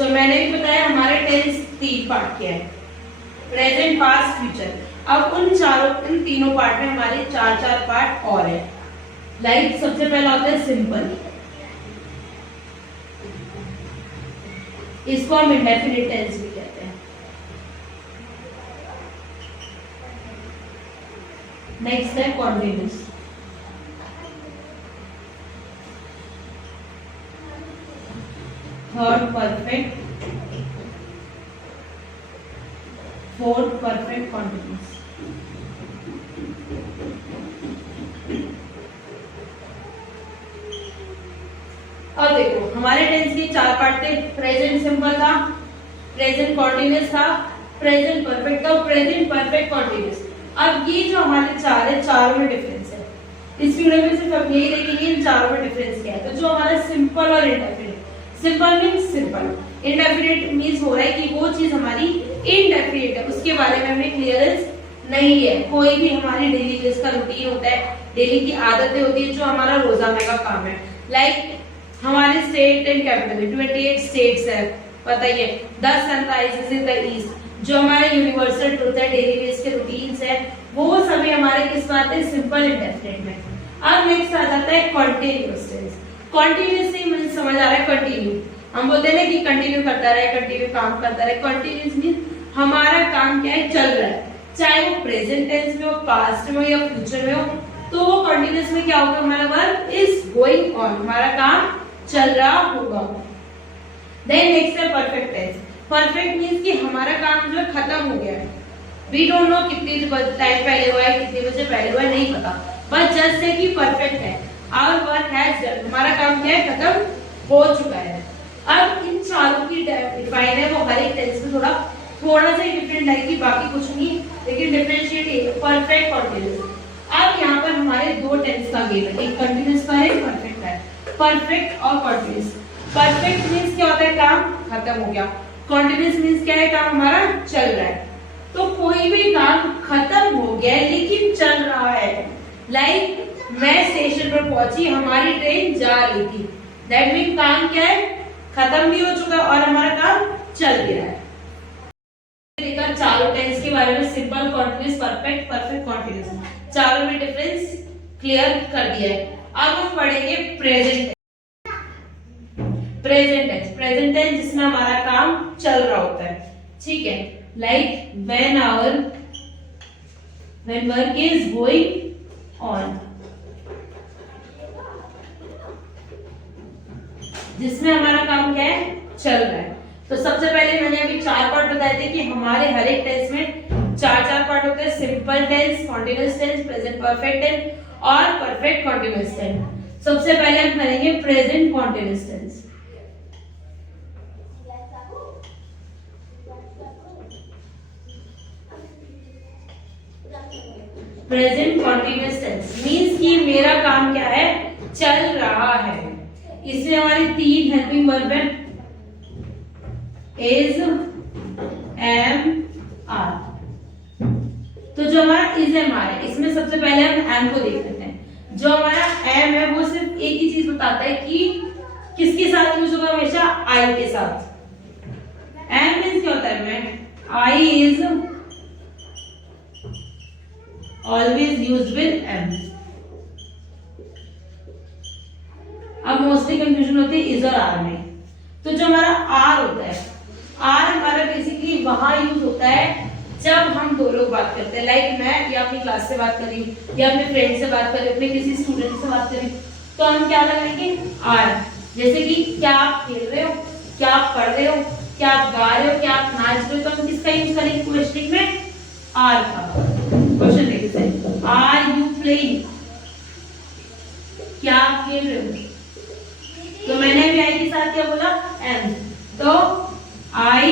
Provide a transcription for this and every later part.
सो मैंने भी बताया हमारे टेंस 3 पार्ट के हैं, प्रेजेंट, पास्ट, फ्यूचर। अब इन तीनों पार्ट में हमारे 4 पार्ट और है। लाइक सबसे पहला होता है सिंपल, इसको हम इंडेफिनिट टेंस भी कहते हैं। नेक्स्ट है continuous, third perfect, fourth perfect continuous. अब देखो हमारे टेंस के 4 पार्ट थे, प्रेजेंट सिंपल था, प्रेजेंट कॉन्टिन्यूस था, प्रेजेंट परफेक्ट था, प्रेजेंट परफेक्ट कॉन्टिन्यूस। अब ये जो हमारे 4 है, चारों में डिफरेंस है। इस वीडियो में सिर्फ हम यही देखेंगे इन चारों में डिफरेंस क्या है। तो जो हमारा सिंपल और indefinite, simple means simple, indefinite means हो रहा है कि वो चीज हमारी इनडेफिनिट है, उसके बारे में हमें क्लियरेंस नहीं है। कोई भी हमारी डेली बेस का रूटीन होता है, डेली की आदतें होती है, जो हमारा रोजाना का काम है। लाइक हमारे स्टेट एंड कैपिटल 28 स्टेट्स है, बताइए, the sun rises in the east, जो हमारे यूनिवर्सल ट्रुथ है, डेली बेस के रूटीन्स है, वो सभी हमारे किस बात है, सिंपल इंडेफिनिट में। अब नेक्स्ट आ जाता है कॉन्टिन्यूअस टेंस। कॉन्टिन्यूस से मुझे समझ आ रहा है कंटिन्यू, हम बोलते हैं ना कि कंटिन्यू करता रहे, कंटिन्यू काम करता रहे। कंटिन्यूस मींस हमारा काम क्या है, चल रहा है, चाहे वो प्रेजेंट टेंस में हो, पास्ट में हो या फ्यूचर में हो, तो वो कंटिन्यूस में क्या होगा, हमारा वर्क इज गोइंग ऑन, हमारा काम चल रहा होगा। देन नेक्स्ट है परफेक्ट टेंस। परफेक्ट मींस कि हमारा काम जो है खत्म हो गया है, वी डोंट नो कितनी टाइम पहले हुआ है, कितने बजे पहले हुआ है, नहीं पता, बस जस्ट है कि परफेक्ट है, आवर वर्क हैज डन, हमारा काम क्या है, खत्म हो चुका है। अब इन चारों की डिफाइन है, वो हर एक टेंस में थोड़ा सा डिफरेंट है कि बाकी कुछ नहीं, लेकिन डिफरेंशिएट है परफेक्ट और कंटिन्यूअस। अब यहाँ पर हमारे दो टेंस का गेम है, एक कंटिन्यूअस का है, एक परफेक्ट है। परफेक्ट और कंटिन्यूअस, परफेक्ट मींस क्या होता है, काम खत्म हो गया, कंटिन्यूअस मींस क्या है, काम हमारा चल रहा है। तो कोई भी काम खत्म हो गया है लेकिन चल रहा है, लाइक मैं स्टेशन पर पहुंची, हमारी ट्रेन जा रही थी, दैट मीन काम क्या है, खत्म भी हो चुका है और हमारा काम चल भी रहा है। देखा चारों टेंस के बारे में, simple, continuous, perfect, perfect, continuous, चारों में डिफरेंस क्लियर कर दिया है। अब हम पढ़ेंगे present. Present tense, present tense जिसमें हमारा काम चल रहा होता है, ठीक है, like when work is going on, जिसमें हमारा काम क्या है, चल रहा है। तो सबसे पहले मैंने अभी 4 पार्ट बताए थे कि हमारे हर एक टेंस में 4 पार्ट होते हैं, simple tense, continuous tense, present perfect tense और परफेक्ट कॉन्टिन्यूअस टेंस। सबसे पहले हम करेंगे present continuous tense. Present continuous tense means कि मेरा काम क्या है, चल रहा है। इसमें हमारी 3 हेल्पिंग वर्ब है, इज, एम, आर। तो जो हमारा इज, एम, आर है, इसमें सबसे पहले हम एम को देख लेते हैं। जो हमारा एम है वो सिर्फ एक ही चीज बताता है कि किसके साथ यूज होगा, हमेशा आई के साथ। एम मींस क्या होता है, मैं I is always used with m। अब मोस्टली कंफ्यूजन होती है इज और आर में। तो जो हमारा आर होता है, आर हमारा बेसिकली वहां यूज होता है जब हम दो लोग बात करते हैं, लाइक मैं या अपनी क्लास से बात कर रही हूँ या अपने फ्रेंड से बात कर रही हूँ, अपने किसी स्टूडेंट से बात कर रही हूँ, तो हम क्या लगाएंगे, आर। जैसे कि क्या आप खेल रहे हो, क्या आप पढ़ रहे हो, क्या आप गा रहे हो, क्या आप नाच रहे हो, तो हम किसका यूज करेंगे क्वेश्चनिंग में, आर का। क्वेश्चन देखते हैं, आर यू प्लेइंग, क्या आप खेल रहे हो, तो मैंने भी आई के साथ क्या बोला, एम, तो आई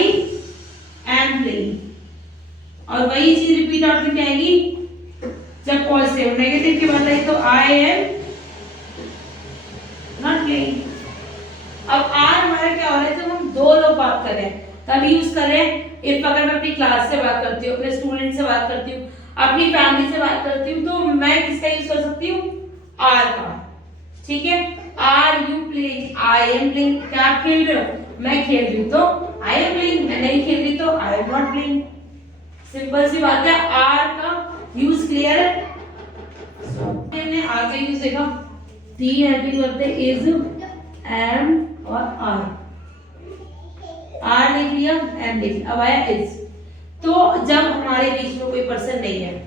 एम प्लेइंग। और वही चीज रिपीट आउट में आएगी जब पॉजिटिव, नेगेटिव की बात आई तो आई एम नॉट प्लेइंग। अब आर हमारा क्या हो रहा है, जब हम दो लोग बात कर रहे हैं तब यूज कर रहे हैं। इफ अगर मैं अपनी क्लास से बात करती हूँ, अपने स्टूडेंट से बात करती हूँ, अपनी फैमिली से बात करती हूँ, तो मैं किसका यूज कर सकती हूँ, आर का, ठीक है। Are you playing, I am playing, क्या आप खेल रहे हो, मैं खेल रही हूँ तो आई एम प्लेइंग, मैं नहीं खेल रही तो I am not playing. Simple सी बात है। आर का यूज क्लियर है। हमने आर का यूज देखा, तीन हेल्पिंग करते इज, एम और आर। आर लिख लिया, एम लिख लिया, अब आया इज। तो जब हमारे बीच में कोई पर्सन नहीं है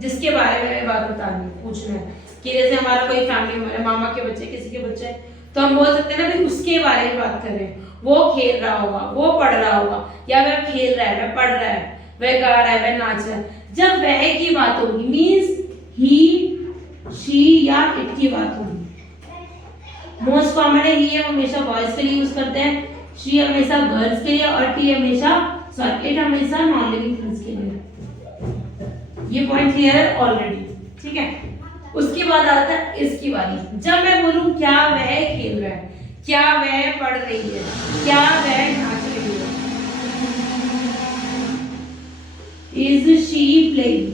जिसके बारे में हमें बात बतानी पूछना है, कि जैसे हमारा कोई फैमिली मेंबर, मामा के बच्चे, किसी के बच्चे, तो हम बोल सकते हैं ना भाई उसके बारे में बात कर रहे हैं। वो खेल रहा होगा, वो पढ़ रहा होगा, या वह खेल रहा है, वह पढ़ रहा है, वह गा रहा है, वह नाच रहा है। जब वह की बात होगी मीन्स ही, शी या इट की बात होगी। मोस्ट कॉमन है ही, हम हमेशा बॉयज के लिए यूज करते हैं, शी हमेशा गर्ल्स के लिए, और टी हमेशा इट हमेशा नॉन लिविंग थिंग्स के लिए। ये पॉइंट क्लियर है ऑलरेडी, ठीक है। उसके बाद आता है इसकी बारी। जब मैं बोलूं क्या वह खेल रहा है, क्या वह पढ़ रही है, क्या वह नाच रही है, इज शी प्लेइंग,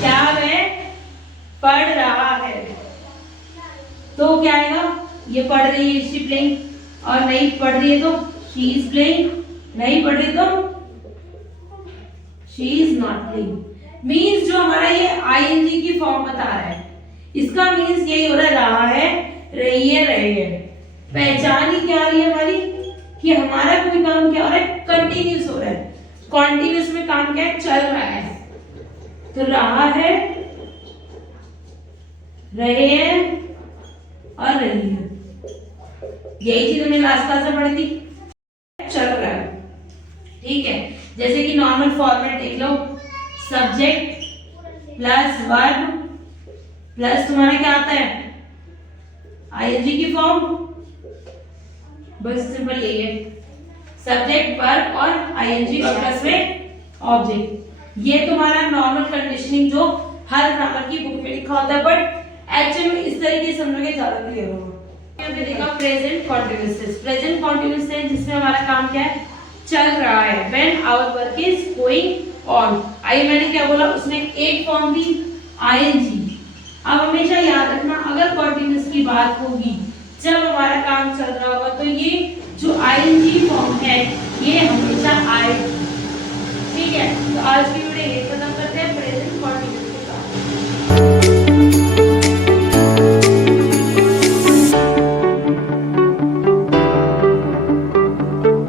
क्या वह पढ़ रहा है, तो क्या आएगा, ये पढ़ रही है शी प्लेइंग, और नहीं पढ़ रही है तो शी इज प्लेइंग, नहीं पढ़ रही तो she is not playing. Means जो हमारा ये आईएनजी की फॉर्म बता रहा है, इसका मीन्स यही हो रहा है, रही है, रहे हैं। पहचान ही क्या रही है हमारी, कि हमारा कोई काम क्या हो रहा है, कंटिन्यूस हो रहा है। कॉन्टिन्यूस में काम क्या है, चल रहा है। तो रहा है, रहे हैं और रही है। यही चीज हमने लास्ट क्लास में पढ़ी थी, चल रहा है, ठीक है। जैसे कि नॉर्मल फॉर्मेट देख लो, सब्जेक्ट प्लस वर्ब प्लस तुम्हारा क्या आता है, आईएनजी की फॉर्म, बस सिंपल यही है, सब्जेक्ट वर्ब और आईएनजी और प्लस में ऑब्जेक्ट। ये तुम्हारा नॉर्मल कंडीशनिंग जो हर ग्रामर की बुक में लिखा होता है, बट एक्चुअली में इस तरीके से समझोगे ज्यादा क्लियर होगा। हमने देखा present continuous tense. Present continuous tense जिसमें हमारा काम क्या है, चल रहा है। When our work is going on. I मैंने क्या बोला, उसमें एक फॉर्म थी आईएनजी। अब हमेशा याद रखना, अगर कॉन्टिन्यूअस की बात होगी, जब हमारा काम चल रहा होगा, तो ये जो आईएनजी फॉर्म है ये हमेशा आएगी।